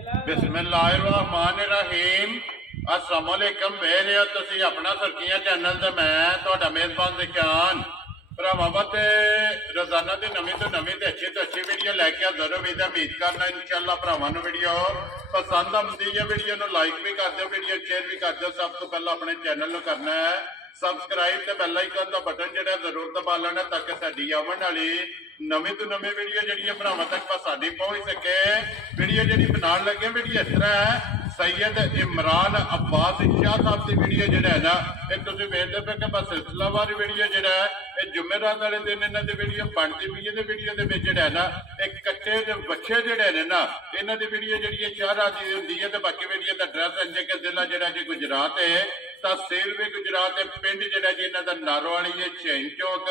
बिस्मिल्लाहिर्रहमानिर्रहीम अस्सलाम वालेकुम मेरे तुसी अपना सरकिया चैनल ते मैं ਤੁਹਾਡਾ मेजबान दिशान भरावां ते रोजाना की नवी तो नवी ते अच्छी वीडियो लैके हाजिर हो उम्मीद करना इंशाअल्लाह भरावां नूं वीडियो पसंद आती है। वीडियो नूं लाइक भी कर दो, वीडियो शेयर भी कर दो। सब तो पहला अपने चैनल नूं करना है सबसक्राइब ते बेल आइकन का बटन जो जरूर दबा लेना ताकि साडी आवन वाली नवी तो नवी वीडियो जी भरावां तक साडी पहुंच सके। वीडियो जी बनाने लगे वीडियो इस तरह है सैयद इमरान अब्बास शाह साहब की वीडियो जो है ना एक तुम वेखते पे कि बस सिलसिलावार वीडियो जो है ये जुमेरात वाले दिन इन्हों की वीडियो बनती पी है। वीडियो के जो है ना एक कच्चे बच्चे जोड़े ने ना इन्हों की वीडियो जी शहर की होंगी है। तो बाकी वीडियो का एड्रैस इंजे के जिला जो जी गुजरात है, तहसील भी गुजरात है, पिंड जो जी इन्हों का नारोवाली है, छैन चौक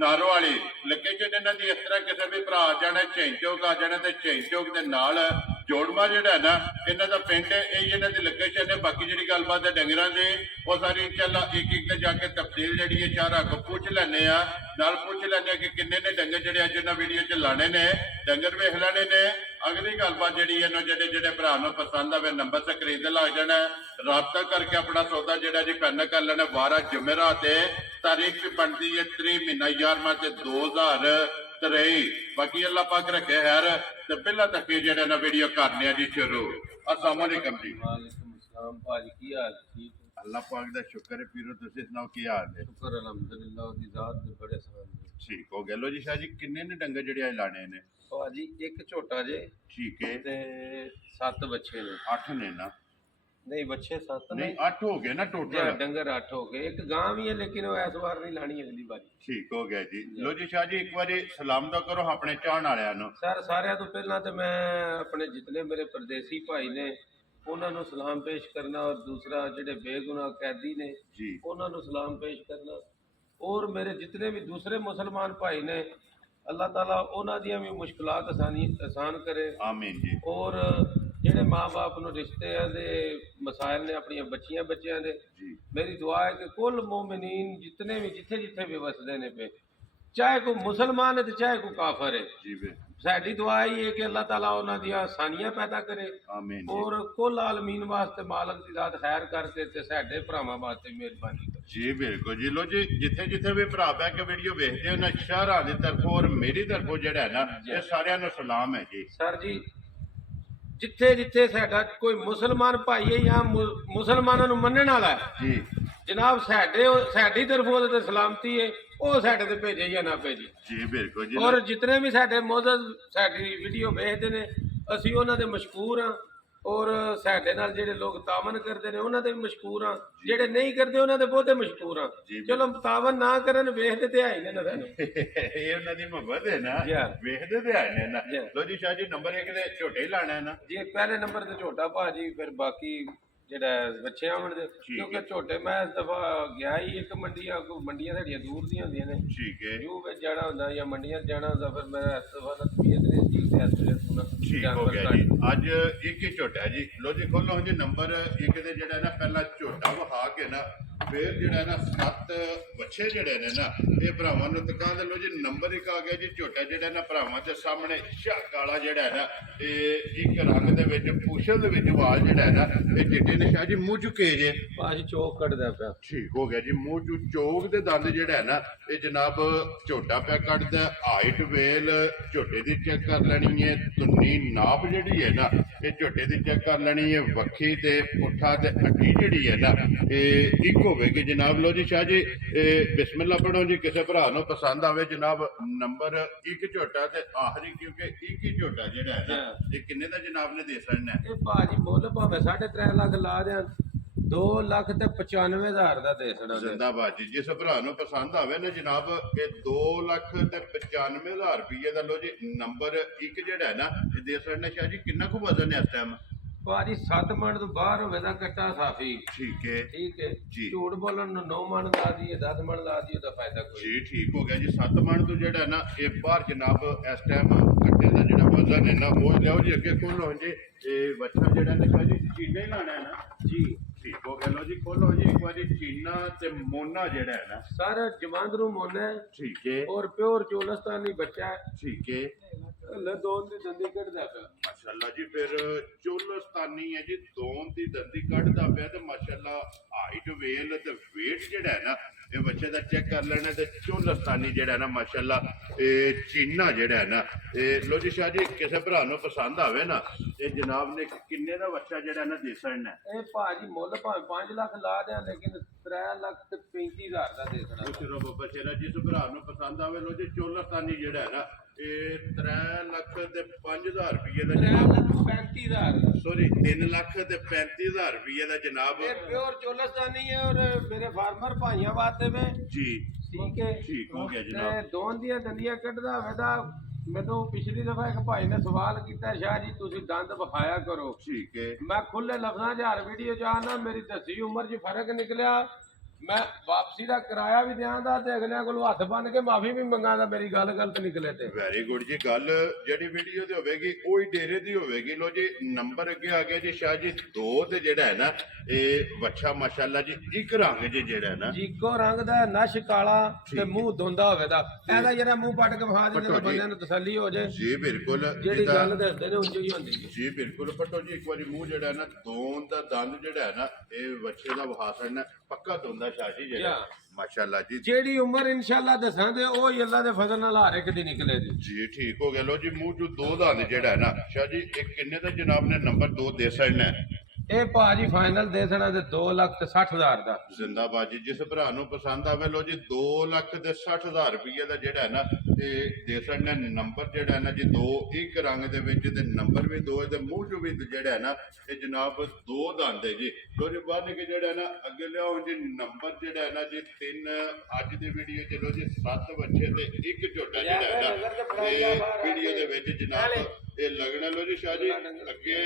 नारोवाली। लोकेशन इन्हों की इस तरह किसी भी भरा आ जाना छैन चौक आ जाना तो छैन चौक के नाल जोड़मा जोड़ा है ना इन्हों का पिंड यही इन्हों की लोकेशन है। बाकी जी गलबात है डंगर की वो सारी इंशाअल्लाह एक एक जाके तफसील जी है चार अग पूछ लेने पूछ लेने कि किन्ने ने डंगर जोड़े जिन्हें वीडियो च लाने ने डंगर वेख लेने ने। अगली गलबात जी जो भरा पसंद आए नंबर से खरीद लग जाना रबता करके अपना सौदा जोड़ा जी फाइनल कर लेना। 12 जुमेरात तारीख भी बनती है 3 महीना 11 2023। बाकी अल्लाह पाक रखे खैर तो पहला तक जो ना वीडियो करने जी शुरू। अस्सलाम वालेकुम जी। वालेकुम अस्सलाम भाजी की हाल ठीक अल्लाह पाक दा शुक्र है पीरो तुसी सुनाओ की हाल है? शुक्र अल्हम्दुलिल्लाह दी जात दे बड़े सान ठीक हो गया। लो जी शाह जी किन्ने ने डंगर जड़े लाने ने? भाजी एक छोटा जे ठीक है ते 7 बच्चे ने 8 ने ना? नहीं बच्चे 7 नहीं 8 हो गए ना टोटल। डंगर 8 हो गए। एक गां भी है लेकिन वो इस बार नहीं लानी अगली बारी। ठीक हो गया जी। लो जी शाह जी एक बार सलाम तो करो अपने चाहन वालियां नु। सर सारे तो पहला तो मैं अपने जितने मेरे परदेसी भाई ने उन्होंने सलाम पेश करना और दूसरा जेडे बेगुनाह कैदी ने जी उन्होंने सलाम पेश करना और मेरे जितने भी दूसरे मुसलमान भाई ने अल्लाह ताला उन्हों दी भी मुश्किलात आसान करे आमीन जी। और जेडे माँ बाप नु रिश्ते दे मसाइल ने अपनी बच्चियां दे जी मेरी दुआ है कि कुल मोमिनीन जितने भी जिथे जिथे भी वसदे ने पे चाहे कोई मुसलमान है तो चाहे कोई काफर है जी बे साडी दुआ ही है कि अल्लाह ताला उन्हां दी आसानियां पैदा करे आमीन जी। और कुल आलमीन वास्ते मालक दी जात खैर करके ते साडे भरावां वास्ते मेहरबानी करे। जी बिल्कुल जी। लो जी जिथे जिथे भी भरा बह के वीडियो वेखते हो ना शहर की तरफों और मेरी तरफों जो है ना ये सारियां नूं सलाम है जी। सर जी जिथे जिथे साडा कोई मुसलमान भाई है या मुसलमानां नूं मन्नण वाला है जी जनाब साडी तरफों ते सलामती है वो साडे ते भेजे या ना भेजे। जी बिल्कुल जी। और जितने भी साडे मोअज़्ज़ज़ साडी वीडियो वेखदे ने असीं उन्हां दे मशकूर हां और साडे नाल जेडे लोग तावन करदे ने उन्हां दे भी मशकूर हां, जेडे नहीं करदे उन्हां दे बहुते मशकूर हां। चलो तावन ना करन वेखदे ते है ही ने ना सानूं ये उन्हां दी मोहब्बत है ना जी हाँ। वेखदे ते आए ने ना। जी। लो जी शाह जी नंबर 1 दे झोटे ही लाना है ना? जी पहले नंबर ते झोटा भाजी फिर बाकी जेड़ा बच्चे आवन दे क्योंकि झोटे मैं इस दफा गया ही एक मंडियां साडियां दूर दी होंदियां ने ठीक है जू विच जाना हुंदा या मंडियां जाना हुंदा फिर मैं इस दफा ना तबीयत नहीं ठीक ते इस वेले सुना ठीक हो गया जी। अज एक ही झोटा है जी। लो जी खोलो जी नंबर 1 दे जेड़ा ना पहला झोटा वहा के ना फिर जेड़ा ना 7 बच्चे जेड़े ने ना ये भरावां नूं तका दे। लो जी नंबर 1 आ गया जी झोटा जेड़ा ना भरावां दे सामने शाह काला जेड़ा है ना ये एक रंग दे विच पूछल दे विच वाल जेड़ा है ना ये चिट्टे ने शाह जी मुंह चुके जे भाजी चौक कटदा पिया। ठीक हो गया जी। मुंह चू चोक दे दंद जेड़ा है ना ये जनाब झोटा पिया कटदा। हाइट वेल झोटे दी चेक कर लेनी है, तुन्नी नाप जेड़ी है ना ये झोटे दी चेक कर लेनी है, वक्खी ते पुट्ठा ते हड्डी जेड़ी है ना ये एक होगी जनाब। लो जी शाह जी बिस्मिल्लाह पढ़ो जी किसी भरा नूं पसंद आवे जनाब नंबर 1 झोटा ते आखिरी क्योंकि एक ही झोटा जेड़ा है ना ये किन्ने दा जनाब ने दे सकना है? ये भाजी मुੱਲ भाਵੇਂ 3.5 ਲੱਖ ला दें 2,95,000 ਦਾ ਦੇ ਛੜਾ। जिंदाबाद जी। जिस भरा नूं पसंद आवे ना जनाब ये 2,95,000 रुपये का लो जी नंबर 1 जेड़ा है ना ये दे सकना। शाह जी किन्ना कु वजन है इस टाइम? भाजी 7 मण तो बाहर होवे दा कट्टा साफी ठीक है ठीक है जी। झूठ बोलन ਨੂੰ 9 मण ला दिए 10 मण ला दिए तो फायदा कोई जी ठीक हो गया जी। 7 मन तो जेड़ा है ना ये बाहर जनाब इस टाइम कट्टे का जेड़ा वजन है ना वो लो जी अगे खोलो जी ये बच्चा जेड़ा है शाह जी चीना ही लाना है ना जी। ठीक हो गया। लो जी खोलो जी एक बार चीना ते मोना जेड़ा है ना सारा जमांदरू मोना है ठीक है और प्योर चोलस्तानी बच्चा है। ठीक है ਲੈ ਦੋਨ ਦੀ ਦੰਦੀ ਕੱਢਦਾ ਪਿਆ ਮਾਸ਼ਾਅੱਲਾ ਜੀ ਫਿਰ ਚੋਲਸਤਾਨੀ ਹੈ ਜੀ ਦੋਨ ਦੀ ਦੰਦੀ ਕੱਢਦਾ ਪਿਆ ਤੇ ਮਾਸ਼ਾਅੱਲਾ ਹਾਈਟ ਵੇਲ ਤੇ weight ਜਿਹੜਾ ਹੈ ਨਾ ਇਹ ਬੱਚੇ ਦਾ ਚੈੱਕ ਕਰ ਲੈਣਾ ਤੇ ਚੋਲਸਤਾਨੀ ਜਿਹੜਾ ਨਾ ਮਾਸ਼ਾਅੱਲਾ ਇਹ ਚੀਨਾ ਜਿਹੜਾ ਹੈ ਨਾ ਇਹ ਲੋ ਜੀ ਸ਼ਾਹ ਜੀ ਕਿਸੇ ਭਰਾ ਨੂੰ ਪਸੰਦ ਆਵੇ ਨਾ ਇਹ ਜਨਾਬ ਨੇ ਕਿੰਨੇ ਦਾ ਬੱਚਾ ਜਿਹੜਾ ਨਾ ਦੇ ਸਕਣਾ ਇਹ ਭਾਜੀ ਮੁੱਲ ਭਾਵੇਂ 5 ਲੱਖ ਲਾ ਦਿਆਂ ਲੇਕਿਨ 3 ਲੱਖ ਤੇ 35,000 ਦਾ ਦੇ ਦੇਣਾ ਚਲੋ ਬੱਬਾ ਸ਼ੇਰਾ ਜਿਸ ਭਰਾ ਨੂੰ ਪਸੰਦ ਆਵੇ ਲੋ ਜੀ ਚੋਲਸਤਾਨੀ ਜਿਹੜਾ ਹੈ ਨਾ ਇਹ 3 ਲੱਖ ਤੇ 5,000 ਰੁਪਏ ਦਾ 3 ਜਨਾਬ ਲੱਖ 35,000 ਦਾ ਸੋਰੀ 3 ਲੱਖ ਤੇ 35,000 ਰੁਪਏ ਦਾ ਜਨਾਬ ਇਹ ਪਿਓਰ ਚੋਲਸਤਾਨੀ ਹੈ ਔਰ ਮੇਰੇ ਫਾਰਮਰ ਭਾਈਆਂ ਵਾਸਤੇ ਵੇ ਜੀ ਠੀਕ ਹੈ ਠੀਕ ਹੋ ਗਿਆ ਤੇ ਜਨਾਬ ਦੋਨ ਦੀਆਂ ਦੰਦੀਆਂ ਕੱਢਦਾ ਹੋਵੇ ਤਾਂ ਮੈਨੂੰ ਪਿਛਲੀ ਦਫਾ ਇੱਕ ਭਾਈ ਨੇ ਸਵਾਲ ਕੀਤਾ ਸ਼ਾਹ ਜੀ ਤੁਸੀਂ ਦੰਦ ਵਿਖਾਇਆ ਕਰੋ ਠੀਕ ਹੈ ਮੈਂ ਖੁੱਲੇ ਲਫ਼ਜ਼ਾਂ 'ਚ ਹਰ ਵੀਡੀਓ 'ਚ ਆਨਾ ਮੇਰੀ ਦੱਸੀ ਉਮਰ 'ਚ ਫਰਕ ਨਿਕਲਿਆ ਮੈਂ ਵਾਪਸੀ ਦਾ ਕਿਰਾਇਆ ਵੀ ਦਿਆਂਦਾ ਤੇ ਅਗਲਿਆਂ ਕੋਲੋਂ ਹੱਥ ਬੰਨ ਕੇ ਮਾਫੀ ਵੀ ਮੰਗਾਂਦਾ ਮੇਰੀ ਗੱਲ ਗਲਤ ਨਿਕਲੇ ਤੇ ਵੈਰੀ ਗੁੱਡ ਜੀ ਗੱਲ ਜਿਹੜੀ ਵੀਡੀਓ ਤੇ ਹੋਵੇਗੀ ਉਹੀ ਡੇਰੇ ਦੀ ਹੋਵੇਗੀ ਲੋ ਜੀ ਨੰਬਰ ਅੱਗੇ ਆ ਗਿਆ ਜੀ ਸ਼ਾਹ ਜੀ 2 ਤੇ ਜਿਹੜਾ ਹੈ ਨਾ ਇਹ ਵੱਛਾ ਮਾਸ਼ਾਅੱਲਾ ਜੀ ਇੱਕ ਰੰਗ ਜੀ ਜਿਹੜਾ ਹੈ ਨਾ ਜੀਕੋ ਰੰਗ ਦਾ ਨਸ਼ ਕਾਲਾ ਤੇ ਮੂੰਹ ਧੁੰਦਾ ਹੋਵੇ ਦਾ ਇਹਦਾ ਜਿਹੜਾ ਮੂੰਹ ਪੱਟ ਕੇ ਵਿਖਾ ਦਿੰਦੇ ਨੇ ਬੰਦਿਆਂ ਨੂੰ ਤਸੱਲੀ ਹੋ ਜਾਏ ਜੀ ਬਿਲਕੁਲ ਜਿਹੜੀ ਗੱਲ ਦੱਸਦੇ ਨੇ ਉਂਝ ਹੀ ਹੁੰਦੀ ਹੈ ਜੀ ਬਿਲਕੁਲ ਪਟੋ ਜੀ ਇੱਕ ਵਾਰੀ ਮੂੰਹ ਜਿਹੜਾ ਹੈ ਨਾ ਦੋਨ ਦਾ ਦੰਦ ਜਿਹੜਾ ਹੈ ਨਾ ਇਹ ਵੱਛੇ ਦਾ ਵਹਾ ਸਕਣਾ ਪੱਕਾ ਧੁੰਦਾ ਸ਼ਾਹ ਜੀ ਜਿਹੜਾ ਮਾਸ਼ਾਅੱਲਾ ਜੀ ਜਿਹੜੀ ਉਮਰ ਇਨਸ਼ਾਅੱਲਾ ਦੱਸਾਂਗੇ ਉਹ ਹੀ ਅੱਲਾ ਦੇ ਫਜ਼ਲ ਨਾਲ ਹਰ ਇੱਕ ਦੀ ਨਿਕਲੇ ਜੀ ਠੀਕ ਹੋ ਗਿਆ ਲੋ ਜੀ ਮੂੰਹ ਚੋਂ 2 ਦੰਦ ਜਿਹੜਾ ਹੈ ਨਾ ਸ਼ਾਹ ਜੀ ਇਹ ਕਿੰਨੇ ਦਾ ਜਨਾਬ ਨੇ ਨੰਬਰ 2 ਦੇ ਸਕਣਾ ਇਹ ਭਾਜੀ ਫਾਈਨਲ ਦੇ ਦੇਣਾ ਤੇ 2,60,000 ਦਾ ਜ਼ਿੰਦਾਬਾਦ ਜੀ ਜਿਸ ਭਰਾ ਨੂੰ ਪਸੰਦ ਆਵੇ ਲੋ ਜੀ 2,60,000 ਰੁਪਏ ਦਾ ਜਿਹੜਾ ਹੈ ਨਾ ਤੇ ਦੇ ਸਕਣਾ ਨੰਬਰ ਜਿਹੜਾ ਹੈ ਨਾ ਜੀ 2 ਇੱਕ ਰੰਗ ਦੇ ਵਿੱਚ ਤੇ ਨੰਬਰ ਵੀ 2 ਤੇ ਮੂੰਹ ਚੋਂ ਵੀ ਜਿਹੜਾ ਹੈ ਨਾ ਇਹ ਜਨਾਬ 2 ਦੰਦ ਹੈ ਜੀ ਲੋ ਜੀ ਬਾਅਦ ਕੇ ਜਿਹੜਾ ਹੈ ਨਾ ਅੱਗੇ ਲਿਆਓ ਜੀ ਨੰਬਰ ਜਿਹੜਾ ਹੈ ਨਾ ਜੀ 3 ਅੱਜ ਦੀ ਵੀਡੀਓ ਚ ਲੋ ਜੀ 7 ਬੱਚੇ ਤੇ ਇੱਕ ਝੋਟਾ ਜਿਹੜਾ ਹੈ ਨਾ ਇਹ ਵੀਡੀਓ ਦੇ ਵਿੱਚ ਜਨਾਬ ਇਹ ਲੱਗਣਾ ਲੋ ਜੀ ਸ਼ਾਹ ਜੀ ਅੱਗੇ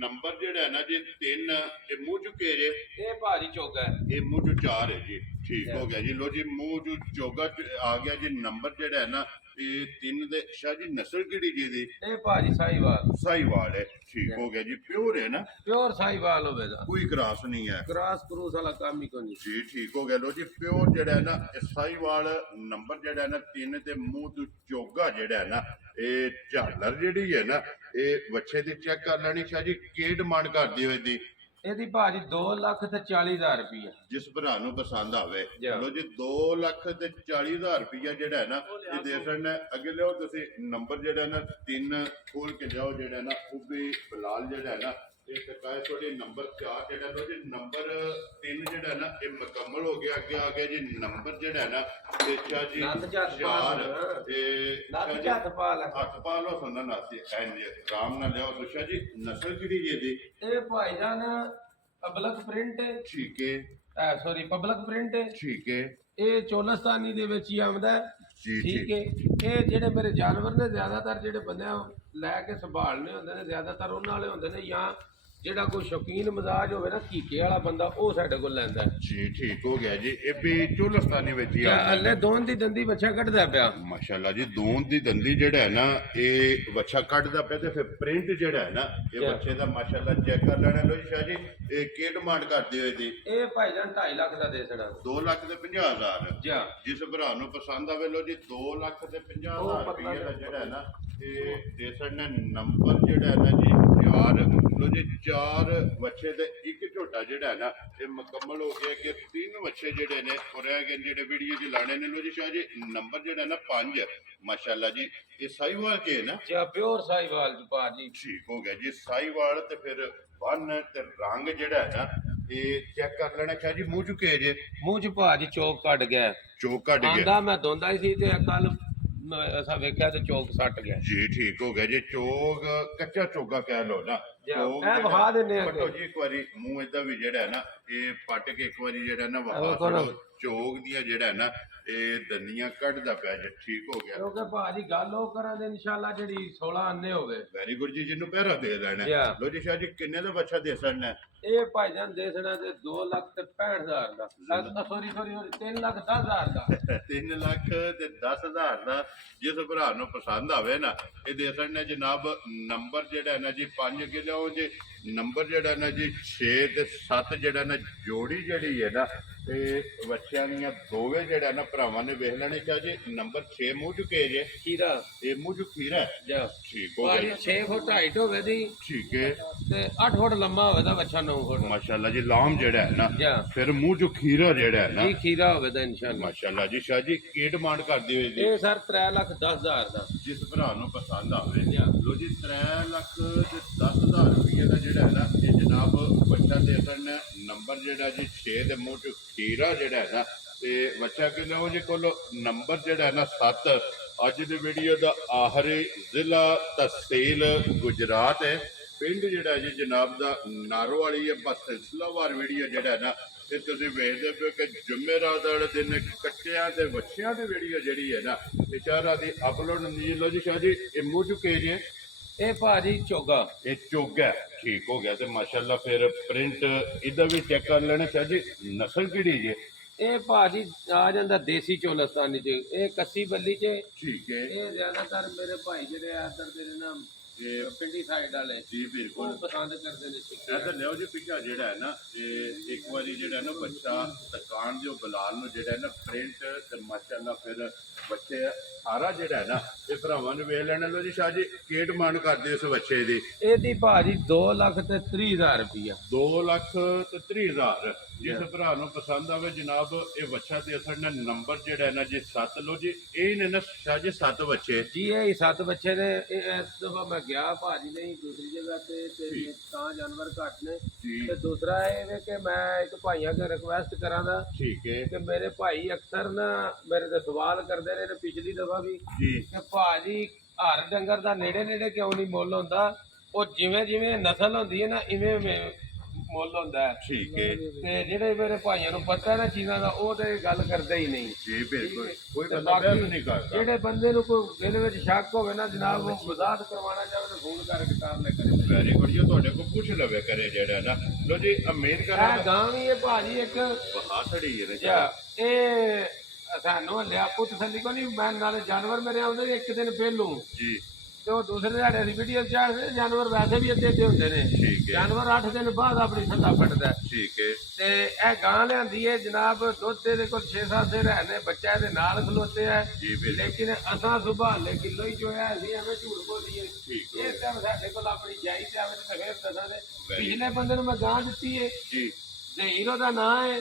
ਨੰਬਰ ਜਿਹੜਾ ਹੈ ਨਾ ਜੀ 3 ਇਹ ਮੂੰਹ ਚੁੱਕੇ ਜੇ ਇਹ ਭਾਜੀ ਚੋਗਾ ਇਹ ਮੂੰਹ ਚੋਂ 4 ਹੈ ਜੀ ਠੀਕ ਹੋ ਗਿਆ ਜੀ ਲੋ ਜੀ ਮੂੰਹ ਚੋਂ ਚੋਗਾ ਆ ਗਿਆ ਜੀ ਨੰਬਰ ਜਿਹੜਾ ਹੈ ਨਾ ਇਹ 3 ਦੇ ਸ਼ਾਹ ਜੀ ਨਸਲ ਕਿਹੜੀ ਜੀ ਦੀ ਇਹ ਭਾਜੀ ਸਾਈਵਾਲ ਸਾਈਵਾਲ ਹੈ ਠੀਕ ਹੋ ਗਿਆ ਜੀ ਪਿਓਰ ਹੈ ਨਾ ਪਿਓਰ ਸਾਈਵਾਲ ਹੋਵੇਗਾ ਕੋਈ ਕਰਾਸ ਨਹੀਂ ਹੈ ਕ੍ਰਾਸ ਕਰੂਸ ਵਾਲਾ ਕੰਮ ਹੀ ਕੋਈ ਨਹੀਂ ਜੀ ਠੀਕ ਹੋ ਗਿਆ ਲੋ ਜੀ ਪਿਓਰ ਜਿਹੜਾ ਹੈ ਨਾ ਇਹ ਸਾਈਵਾਲ ਨੰਬਰ ਜਿਹੜਾ ਹੈ ਨਾ 3 ਤੇ ਮੂੰਹ ਤੋਂ ਚੋਗਾ ਜਿਹੜਾ ਹੈ ਨਾ ਇਹ ਝਾਲਰ ਜਿਹੜੀ ਹੈ ਨਾ ਇਹ ਵੱਛੇ ਦੀ ਚੈੱਕ ਕਰ ਲੈਣੀ ਸ਼ਾਹ ਜੀ ਕੀ ਡਿਮਾਂਡ ਕਰਦੀ ਹੋਈ ਦੀ ਇਹਦੀ ਭਾਜੀ 2,40,000 ਰੁਪਏ ਜਿਸ ਭਰਾ ਨੂੰ ਪਸੰਦ ਆਵੇ ਜੀ। ਲੋ ਜੀ 2,40,000 ਰੁਪਇਆ ਜਿਹੜਾ ਹੈ ਨਾ ਇਹ ਦੇ ਸਕਣਾ ਅੱਗੇ ਲਿਓ ਤੁਸੀਂ ਨੰਬਰ ਜਿਹੜਾ ਨਾ 3 ਖੋਲ ਕੇ ਜਾਓ ਜਿਹੜਾ ਨਾ ਉਹ ਵੀ ਬਲਾਲ ਜਿਹੜਾ ਹੈ ਨਾ ਇਹ ਟਕਾਏ ਤੁਹਾਡੇ ਨੰਬਰ 4 ਜਿਹੜਾ ਲੋ ਜੀ ਨੰਬਰ 3 ਜਿਹੜਾ ਨਾ ਇਹ ਮੁਕੰਮਲ ਹੋ ਗਿਆ ਅੱਗੇ ਆ ਗਿਆ ਜੀ ਨੰਬਰ ਜਿਹੜਾ ਹੈ ਨਾ ਇਹ ਸ਼ਾਹ ਜੀ ਨੱਥ ਝੱਟ ਪਾ 4 ਲਓ। ਇਹ ਲੱਗ ਝੱਟ ਪਾ ਲੈ ਹੱਥ ਪਾ ਲਓ ਸੁਣਨ ਨਾਸੀ ਐਨ ਆਰਾਮ ਨਾਲ ਲਿਆਓ ਦੁਸ਼ਾ ਜੀ ਨਸਲ ਕਿਹੜੀ ਜੀ ਇਹਦੀ ਇਹ ਭਾਈਜਾਨ ਪਬਲਿਕ ਪ੍ਰਿੰਟ ਠੀਕ ਹੈ ਸੌਰੀ ਪਬਲਿਕ ਪ੍ਰਿੰਟ ਠੀਕ ਹੈ ਇਹ ਚੋਲਸਤਾਨੀ ਦੇ ਵਿੱਚ ਹੀ ਆਉਂਦਾ ਹੈ। ਜੀ ਠੀਕ ਹੈ ਇਹ ਜਿਹੜੇ ਮੇਰੇ ਜਾਨਵਰ ਨੇ ਜ਼ਿਆਦਾਤਰ ਜਿਹੜੇ ਬੰਦੇ ਲੈ ਕੇ ਸੰਭਾਲਣੇ ਹੁੰਦੇ ਨੇ ਜ਼ਿਆਦਾਤਰ ਉਹਨਾਂ ਵਾਲੇ ਹੁੰਦੇ ਨੇ ਜਾਂ ਜਿਹੜਾ ਕੋਈ ਸ਼ੌਕੀਨ ਮਜ਼ਾਜ ਹੋਵੇ ਨਾ ਕੀਕੇ ਵਾਲਾ ਬੰਦਾ ਉਹ ਸਾਡੇ ਕੋਲ ਲੈਂਦਾ ਹੈ। ਜੀ ਠੀਕ ਹੋ ਗਿਆ ਜੀ ਇਹ ਵੀ ਚੋਲਸਤਾਨੀ ਵਿੱਚ ਹੀ ਆ ਹਲੇ ਦੋਨ ਦੀ ਦੰਦੀ ਬੱਚਾ ਕੱਢਦਾ ਪਿਆ ਮਾਸ਼ਾਅੱਲਾ ਜੀ ਦੋਨ ਦੀ ਦੰਦੀ ਜਿਹੜਾ ਹੈ ਨਾ ਇਹ ਬੱਚਾ ਕੱਢਦਾ ਪਿਆ ਤੇ ਫਿਰ ਪ੍ਰਿੰਟ ਜਿਹੜਾ ਹੈ ਨਾ ਇਹ ਬੱਚੇ ਦਾ ਮਾਸ਼ਾਅੱਲਾ ਚੈੱਕ ਕਰ ਲੈਣਾ ਲੋ ਜੀ ਸ਼ਾਹ ਜੀ ਇਹ ਕੀ ਡਿਮਾਂਡ ਕਰਦੇ ਹੋਏ ਦੀ ਇਹ ਭਾਈਜਾਨ 2.5 ਲੱਖ ਦਾ ਦੇ ਦੇਣਾ 2,50,000 ਜਾ ਜਿਸ ਭਰਾ ਨੂੰ ਪਸੰਦ ਆਵੇ ਲੋ ਜੀ 2,50,000 ਰੁਪਏ ਦਾ ਜਿਹੜਾ ਹੈ ਨਾ ਇਹ ਦੇ ਸਕਣਾ ਨੰਬਰ ਜਿਹੜਾ ਹੈ ਨਾ ਜੀ 4 ਲੋ ਜੀ 4 ਬੱਚੇ ਤੇ ਇੱਕ ਝੋਟਾ ਜਿਹੜਾ ਹੈ ਨਾ ਇਹ ਮੁਕੰਮਲ ਹੋ ਗਿਆ ਕਿ 3 ਬੱਚੇ ਜਿਹੜੇ ਨੇ ਉਹ ਰਹਿ ਗਏ ਜਿਹੜੇ ਵੀਡੀਓ 'ਚ ਲਾਣੇ ਨੇ ਲੋ ਜੀ ਸ਼ਾਹ ਜੀ ਨੰਬਰ ਜਿਹੜਾ ਨਾ 5 ਮਾਸ਼ਾਅੱਲਾ ਜੀ ਇਹ ਸਾਈਵਾਲ ਕੇ ਹੈ ਨਾ ਜਾ ਪਿਓਰ ਸਾਈਵਾਲ ਜੀ ਭਾਜੀ ਠੀਕ ਹੋ ਗਿਆ ਜੀ ਸਾਈਵਾਲ ਤੇ ਫਿਰ ਵਨ ਤੇ ਰੰਗ ਜਿਹੜਾ ਹੈ ਨਾ ਇਹ ਚੈੱਕ ਕਰ ਲੈਣਾ ਸ਼ਾਹ ਜੀ ਮੂੰਹ ਚੁੱਕੇ ਜੇ ਮੂੰਹ ਚ ਭਾਜੀ ਚੋਕ ਕੱਢ ਗਿਆ ਚੋਕ ਕੱਢ ਗਿਆ ਆਂਦਾ ਮੈਂ ਧੋਂਦਾ ਹੀ ਸੀ ਤੇ ਕੱਲ ਅਸਾਂ ਵੇਖਿਆ ਤੇ ਚੋਕ ਸੱਟ ਗਿਆ ਜੀ ਠੀਕ ਹੋ ਗਿਆ ਜੀ ਚੋਗ ਕੱਚਾ ਚੋਗਾ ਕਹਿ ਲੋ ਨਾ ਚੋਗ ਇਹ ਵਿਖਾ ਦਿੰਨੇ ਆ ਪੱਟੋ ਜੀ ਇੱਕ ਵਾਰੀ ਮੂੰਹ ਏਦਾਂ ਵੀ ਜਿਹੜਾ ਹੈ ਨਾ ਇਹ ਪੱਟ ਕੇ ਇੱਕ ਵਾਰੀ ਜਿਹੜਾ ਨਾ ਵੇਖੋ ਵਹਾ ਨਾ। ਚੋਗ ਦੀਆਂ ਜਿਹੜਾ ਹੈ ਨਾ ਇਹ ਦੰਦੀਆਂ ਕੱਢਦਾ ਪਿਆ ਜੇ ਠੀਕ ਹੋ ਗਿਆ ਕਿਉਂਕਿ ਭਾਜੀ ਗੱਲ ਉਹ ਕਰਾਂਗੇ ਇਨਸ਼ਾਅੱਲਾ ਜਿਹੜੀ 16 ਅੰਨੇ ਹੋਵੇ ਵੈਰੀ ਗੁੱਡ ਜੀ ਜਿਹਨੂੰ ਪਹਿਰਾ ਦੇ ਦੇਣਾ ਜੀ। ਲੋ ਜੀ ਸ਼ਾਹ ਜੀ ਕਿੰਨੇ ਦਾ ਬੱਚਾ ਦੇ ਸਕਣਾ ਇਹ ਭਾਈਜਾਨ ਦੇ ਦੇਣਾ ਤੇ 2,65,000 ਦਾ ਸੌਰੀ 3,10,000 ਦਾ 3 ਲੱਖ ਤੇ 10,000 ਦਾ ਜਿਸ ਭਰਾ ਨੂੰ ਪਸੰਦ ਆਵੇ ਨਾ ਇਹ ਦੇ ਸਕਣਾ ਜਨਾਬ ਨੰਬਰ ਜਿਹੜਾ ਹੈ ਨਾ ਜੀ 5 ਕਿਲੋ ਜੇ ਨੰਬਰ ਜਿਹੜਾ ਨਾ ਜੀ 6 ਤੇ 7 ਜਿਹੜਾ ਨਾ ਜੋੜੀ ਜਿਹੜੀ ਹੈ ਨਾ ਤੇ ਬੱਚਿਆਂ ਦੀਆਂ ਦੋਵੇਂ ਜਿਹੜਾ ਨਾ ਭਰਾਵਾਂ ਨੇ ਵੇਖ ਲੈਣੇ ਚਾਹ ਜੀ ਨੰਬਰ 6 ਮੂੰਹ ਚੁਕੇ ਜੇ ਖੀਰਾ ਇਹ ਮੂੰਹ ਚੁ ਖੀਰਾ ਹੈ। ਜਾ ਠੀਕ ਹੋ ਭਾਜੀ ਗਿਆ 6 ਫੁੱਟ ਹਾਈਟ ਹੋਵੇ ਦੀ ਠੀਕ ਹੈ ਤੇ 8 ਫੁੱਟ ਲੰਮਾ ਹੋਵੇ ਦਾ ਬੱਚਾ 9 ਫੁੱਟ ਮਾਸ਼ਾਅੱਲਾ ਜੀ ਲਾਮ ਜਿਹੜਾ ਹੈ ਨਾ ਜਾ ਫਿਰ ਮੂੰਹ ਚੁ ਖੀਰਾ ਜਿਹੜਾ ਹੈ ਨਾ ਜੀ ਖੀਰਾ ਹੋਵੇ ਦਾ ਇਨਸ਼ਾਅੱਲਾ ਮਾਸ਼ਾਅੱਲਾ ਜੀ ਸ਼ਾਹ ਜੀ ਕੀ ਡਿਮਾਂਡ ਕਰਦੇ ਹੋਏ ਜੀ ਇਹ ਸਰ 3,10,000 ਦਾ ਜਿਸ ਭਰਾ ਨੂੰ ਪਸੰਦ ਆਵੇ ਜਾ ਲੋ ਜੀ 3,10,000 ਰੁਪਏ ਦਾ ਜਿਹੜਾ ਹੈ ਨਾ ਇਹ ਜਨਾਬ ਬੱਚਾ ਦੇ ਕਰਨ ਨੰਬਰ ਜਿਹੜਾ ਜੀ 6 ਦੇ ਮੂੰਹ ਚ ਖੀਰਾ ਜਿਹੜਾ ਹੈ ਨਾ ਤੇ ਬੱਚਾ ਕਹਿੰਦਾ ਉਹ ਜੀ ਕੋਲ ਨੰਬਰ ਜਿਹੜਾ ਹੈ ਨਾ 7 ਅੱਜ ਦੀ ਵੀਡੀਓ ਦਾ ਆਖਰੀ ਜ਼ਿਲ੍ਹਾ ਤਹਿਸੀਲ ਗੁਜਰਾਤ ਹੈ ਪਿੰਡ ਜਿਹੜਾ ਜੀ ਜਨਾਬ ਦਾ ਨਾਰੋ ਵਾਲੀ ਹੈ ਬਸ ਸਿਲਸਿਲਾਵਾਰ ਵੀਡੀਓ ਜਿਹੜਾ ਹੈ ਨਾ ਤੇ ਤੁਸੀਂ ਵੇਖਦੇ ਪਏ ਕਿ ਜੁਮੇਰਾਤ ਵਾਲੇ ਦਿਨ ਕੱਟਿਆਂ ਤੇ ਵੱਛਿਆਂ ਦੀ ਵੀਡੀਓ ਜਿਹੜੀ ਹੈ ਨਾ ਇਸ਼ਾਰਾ ਦੀ ਅਪਲੋਡ ਨਹੀਂ ਲੋ ਜੀ ਸ਼ਾਹ ਜੀ ਇਹ ਮੂੰਹ ਚੁੱਕੇ ਜੇ ਇਹ ਭਾਜੀ ਚੋਗਾ ਇਹ ਚੋਗਾ ਠੀਕ ਹੋ ਗਿਆ ਤੇ ਮਾਸ਼ਾਅੱਲਾ ਫਿਰ ਪ੍ਰਿੰਟ ਇਹਦਾ ਵੀ ਚੈੱਕ ਕਰ ਲੈਣਾ ਸ਼ਾਹ ਜੀ ਨਸਲ ਕਿਹੜੀ ਜੇ ਇਹ ਭਾਜੀ ਆ ਜਾਂਦਾ ਦੇਸੀ ਚੋਲਸਤਾਨੀ ਚ ਇਹ ਕੱਸੀ ਬੱਲੀ ਚ ਠੀਕ ਹੈ ਇਹ ਜ਼ਿਆਦਾਤਰ ਮੇਰੇ ਭਾਈ ਜਿਹੜੇ ਆ ਇੱਧਰ ਦੇ ਨੇ ਨਾ ਇਹ ਪਿੰਡੀ ਸਾਈਡ ਵਾਲੇ ਜੀ ਬਿਲਕੁਲ ਉਹ ਪਸੰਦ ਕਰਦੇ ਨੇ ਚਿੱਟੇ ਇੱਧਰ ਲਿਓ ਜੀ ਪਿੱਛਾ ਜਿਹੜਾ ਹੈ ਨਾ ਇਹ ਇੱਕ ਵਾਰੀ ਜਿਹੜਾ ਨਾ ਬੱਚਾ ਦੁਕਾਨ ਦੇ ਬਲਾਲ ਨੂੰ ਜਿਹੜਾ ਹੈ ਨਾ ਪ੍ਰਿੰਟ ਤੇ ਮਾਸ਼ਾਅੱਲਾ ਫਿਰ ਬੱਚੇ ਸਾਰਾ ਜਿਹੜਾ ਹੈ ਨਾ ਇਹ ਭਰਾਵਾਂ ਨੂੰ ਵੇਖ ਲੈਣਾ ਲੋ ਜੀ ਸ਼ਾਹ ਜੀ ਕੀ ਡਿਮਾਂਡ ਕਰਦੇ ਇਸ ਬੱਚੇ ਦੀ ਇਹਦੀ ਭਾਜੀ 2,30,000 ਰੁਪਇਆ 2,30,000 ਜਿਸ ਭਰਾ ਨੂੰ ਪਸੰਦ ਆਵੇ ਜਨਾਬ ਇਹ ਬੱਚਾ ਦੇ ਅਸਰ ਨਾਲ ਨੰਬਰ ਜਿਹੜਾ ਹੈ ਨਾ ਜੀ 7 ਲੋ ਜੀ ਇਹ ਨੇ ਨਾ ਸ਼ਾਹ ਜੀ 7 ਬੱਚੇ ਜੀ ਇਹ 7 ਬੱਚੇ ਨੇ ਇਹ ਇਸ ਦਫਾ ਮੈਂ ਗਿਆ ਭਾਜੀ ਨਹੀਂ ਦੂਸਰੀ ਜਗ੍ਹਾ ਤੇ ਤਾਂ ਜਾਨਵਰ ਘੱਟ ਨੇ ਜੀ ਤੇ ਦੂਸਰਾ ਇਹ ਵੇ ਕਿ ਮੈਂ ਇੱਕ ਭਾਈਆਂ ਕੇ ਰਿਕਵੈਸਟ ਕਰਾਂ ਦਾ ਠੀਕ ਹੈ ਕਿ ਮੇਰੇ ਭਾਈ ਅਕਸਰ ਨਾ ਮੇਰੇ ਤੇ ਸਵਾਲ ਕਰਦੇ ਰਹੇ ਨੇ ਪਿਛਲੀ ਦਫਾ ਵੀ ਜੀ ਕਿ ਭਾਜੀ ਹਰ ਡੰਗਰ ਦਾ ਨੇੜੇ ਨੇੜੇ ਕਿਉਂ ਨਹੀਂ ਮੁੱਲ ਹੁੰਦਾ ਉਹ ਜਿਵੇਂ ਜਿਵੇਂ ਨਸਲ ਹੁੰਦੀ ਹੈ ਨਾ ਇਵੇਂ ਉਵੇਂ ਮੁੱਲ ਹੁੰਦਾ ਹੈ ਠੀਕ ਹੈ ਤੇ ਜਿਹੜੇ ਮੇਰੇ ਭਾਈਆਂ ਨੂੰ ਪਤਾ ਹੈ ਨਾ ਚੀਜ਼ਾਂ ਦਾ ਉਹ ਤੇ ਗੱਲ ਕਰਦੇ ਹੀ ਨਹੀਂ ਜੀ ਬਿਲਕੁਲ ਕੋਈ ਤੇ ਬੰਦਾ ਬਾਕੀ ਵਹਿਮ ਨਹੀਂ ਕਰਦਾ ਜਿਹੜੇ ਬੰਦੇ ਨੂੰ ਕੋਈ ਦਿਲ ਵਿੱਚ ਸ਼ੱਕ ਹੋਵੇ ਨਾ ਜਨਾਬ ਉਹ ਮਜ਼ਾਕ ਕਰਵਾਉਣਾ ਚਾਹੇ ਤਾਂ ਫੋਨ ਕਰਕੇ ਕਰ ਲੈ ਕਰੇ ਵੈਰੀ ਗੁੱਡ ਜੀ ਤੁਹਾਡੇ ਕੋਲ ਪੁੱਛ ਲਵੇ ਕਰੇ ਜਿਹੜਾ ਨਾ ਲੋ ਜੀ ਉਮੀਦ ਇਹ ਕਰਾਂ ਗਾਂ ਵੀ ਇਹ ਭਾਜੀ ਇੱਕ ਬਹਾਤੜੀ ਹੈ ਜਾਂ ਇਹ ਸਾਨੂੰ ਲਿਆ ਪੁੱਤ ਥੱਲੀ ਕੋ ਨਹੀਂ ਮੈਂ ਨਾਲੇ ਜਾਨਵਰ ਮੇਰੇ ਆਉਂਦੇ ਇੱਕ ਦਿਨ ਪਹਿਲੋਂ ਜੀ ਤੇ ਉਹ ਦੂਸਰੇ ਦਿਹਾੜੇ ਦੀ ਵੀਡੀਓ ਚਾੜਦੇ ਜਾਨਵਰ ਵੈਸੇ ਵੀ ਅੱਧੇ ਹੁੰਦੇ ਨੇ ਠੀਕ ਹੈ ਜਾਨਵਰ 8 ਦਿਨ ਬਾਅਦ ਆਪਣੀ ਸੱਤਾ ਫੜਦਾ ਠੀਕ ਹੈ ਤੇ ਇਹ ਗਾਂ ਲਿਆਂਦੀ ਹੈ ਜਨਾਬ ਦੁੱਧ ਦੇ ਕੋਲ 6-7 ਦਿਨ ਨੇ ਬੱਚਾ ਇਹਦੇ ਨਾਲ ਖਲੋਤੇ ਆ ਜੀ ਬਿਲਕੁਲ ਲੇਕਿਨ ਅਸਾਂ ਸੁਭਾਲੇ ਕਿਲੋ ਹੀ ਚੋਇਆ ਅਸੀਂ ਐਵੇਂ ਝੂਠ ਬੋਲੀਏ ਠੀਕ ਇਹ ਟਾਈਮ ਸਾਡੇ ਕੋਲ ਆਪਣੀ ਜਾਈ ਤੇ ਆਵੇ ਤੇ ਫੇਰ ਦੱਸਾਂ ਦੇ Very ਪਿਛਲੇ ਬੰਦੇ ਨੂੰ ਮੈਂ ਗਾਂ ਦਿੱਤੀ ਹੈ ਜੀ ਤੇ ਹੀਰੋ ਦਾ ਨਾਂ ਹੈ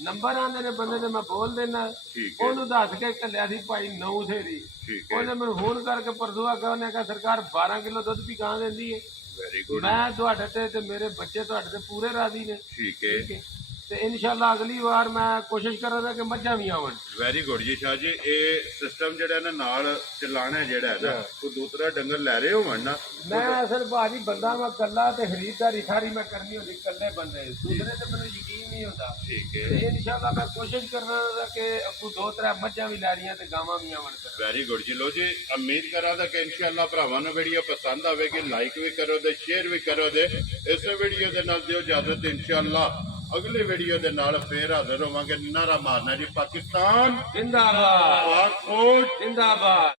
ਨੰਬਰ ਆਂਦੇ ਨੇ ਬੰਦੇ ਦੇ ਮੈਂ ਬੋਲ ਦੇਣਾ ਠੀਕ ਹੈ ਉਹਨੂੰ ਦੱਸ ਕੇ ਕੱਲਿਆ ਸੀ ਭਾਈ 9 ਸੇਰੀ ਠੀਕ ਹੈ ਉਹਨੇ ਮੈਨੂੰ ਫੋਨ ਕਰਕੇ ਪਰਸੋਂ ਆਖਿਆ ਉਹਨੇ ਕਿਹਾ ਸਰਕਾਰ 12 ਕਿਲੋ ਦੁੱਧ ਵੀ ਗਾਂ ਦਿੰਦੀ ਹੈ ਵੈਰੀ ਗੁੱਡ ਮੈਂ ਤੁਹਾਡੇ ਤੇ ਮੇਰੇ ਬੱਚੇ ਤੁਹਾਡੇ ਤੇ ਪੂਰੇ ਰਾਜ਼ੀ ਨੇ ਠੀਕ ਹੈ ਠੀਕ ਹੈ ਤੇ ਇਨਸ਼ਾਅੱਲਾ ਅਗਲੀ ਵਾਰ ਮੈਂ ਕੋਸ਼ਿਸ਼ ਕਰਾਂਗਾ ਕਿ ਮੱਝਾਂ ਵੀ ਆਵਣ ਵੈਰੀ ਗੁੱਡ ਜੀ ਸ਼ਾਹ ਜੀ ਇਹ ਸਿਸਟਮ ਜਿਹੜਾ ਨਾ ਨਾਲ ਚਲਾਣਾ ਜਿਹੜਾ ਹੈ ਨਾ ਕੋਈ ਦੂਸਰਾ ਡੰਗਰ ਲੈ ਰਹੇ ਹੋਵਣ ਨਾ ਮੈਂ ਅਸਲ ਭਾਜੀ ਬੰਦਾ ਮੈਂ ਕੱਲਾ ਤੇ ਖਰੀਦਦਾਰੀ ਸਾਰੀ ਮੈਂ ਕਰਨੀ ਹੁੰਦੀ ਕੱਲੇ ਬੰਦੇ ਦੂਸਰੇ ਤੇ ਮੈਨੂੰ ਯਕੀਨ ਨਹੀਂ ਹੁੰਦਾ ਠੀਕ ਤੇ ਹੈ ਇਨਸ਼ਾਅੱਲਾ ਮੈਂ ਕੋਸ਼ਿਸ਼ ਕਰਨਾ ਕਿ ਅੱਗੂ 2-3 ਮੱਝਾਂ ਵੀ ਲੈ ਰਹੀਆਂ ਤੇ ਗਾਵਾਂ ਵੀ ਆਵਣ ਕਰ ਵੈਰੀ ਗੁੱਡ ਜੀ ਲੋ ਜੀ ਉਮੀਦ ਕਰਾਂਗਾ ਕਿ ਇਨਸ਼ਾਅੱਲਾ ਭਰਾਵਾਂ ਨੂੰ ਵੀਡੀਓ ਪਸੰਦ ਆਵੇਗੀ ਲਾਈਕ ਵੀ ਕਰੋ ਤੇ ਸ਼ੇਅਰ ਵੀ ਕਰੋ ਤੇ ਇਸ ਵੀਡੀਓ ਦੇ ਨਾਲ ਦਿਓ ਇਜਾਜ਼ਤ ਇਨਸ਼ਾਅੱਲਾ ਅਗਲੀ ਵੀਡੀਓ ਦੇ ਨਾਲ ਫੇਰ ਹਾਜ਼ਰ ਹੋਵਾਂਗੇ ਨਾਰਾ ਮਾਰਨਾ ਜੀ ਪਾਕਿਸਤਾਨ ਜਿੰਦਾਬਾਦ ਪਾਕ ਫੌਜ ਜਿੰਦਾਬਾਦ